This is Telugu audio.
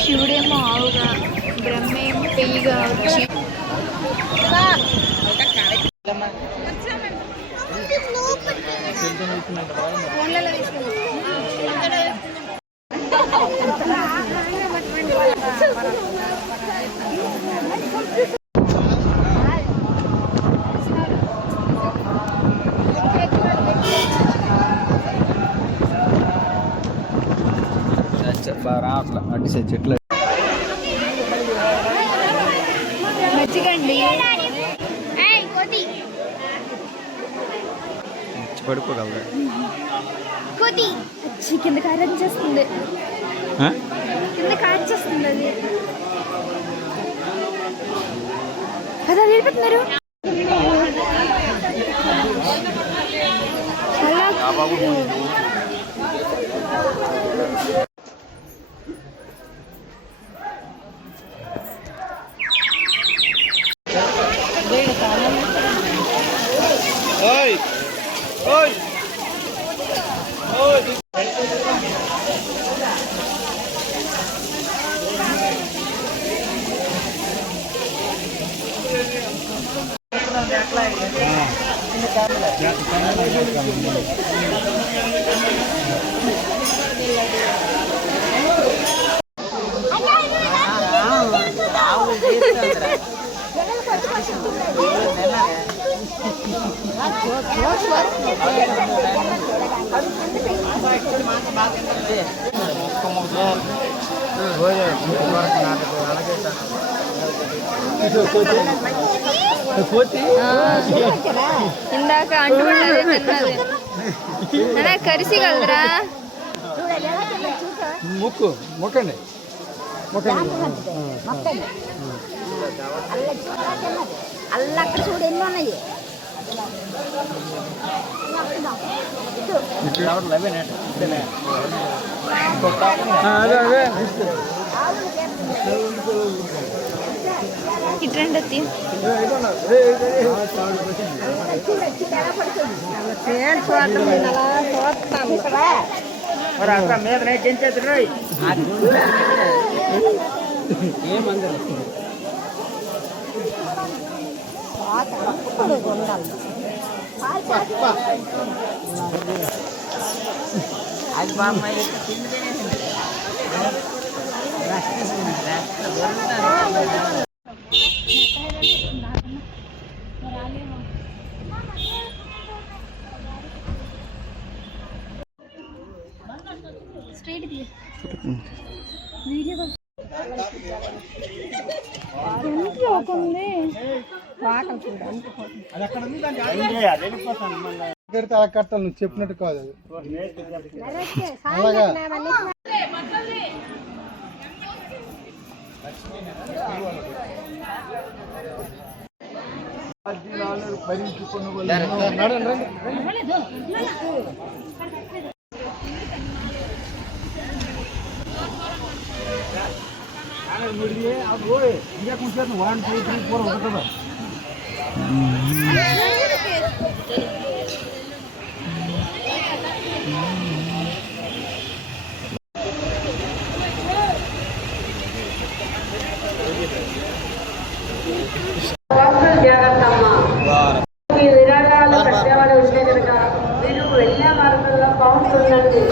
శివుడేమో ఆవుగా, బ్రహ్మేమో పెయ్యిగా వచ్చి రావట్లా అడ్డు చెట్లు మజ్జిగండి పడిపోగలరా కింద కార్యం చేస్తుంది, కింద కార్యం చేస్తుంది అది కదా నిలిపెత్తున్నారు. ఓయ్ ఓయ్ ఓయ్ ఇందాక అంటుకుంటే తిన్నది అలా కరిసిగలరా ముక్కు మొక్కండి అల్ల అక్కడ చూడు ఎన్ని ఉన్నాయి. ఇట్రండి అత్తి మీద ఏమందరు అది బామ్మ కట్టాలి నువ్వు చెప్పినట్టు కాదు అలాగా విరాళాలు కట్టేవాడు ఉంటే కనుక మీరు వెళ్ళే మార్గంలో పౌండ్స్ ఉండండి.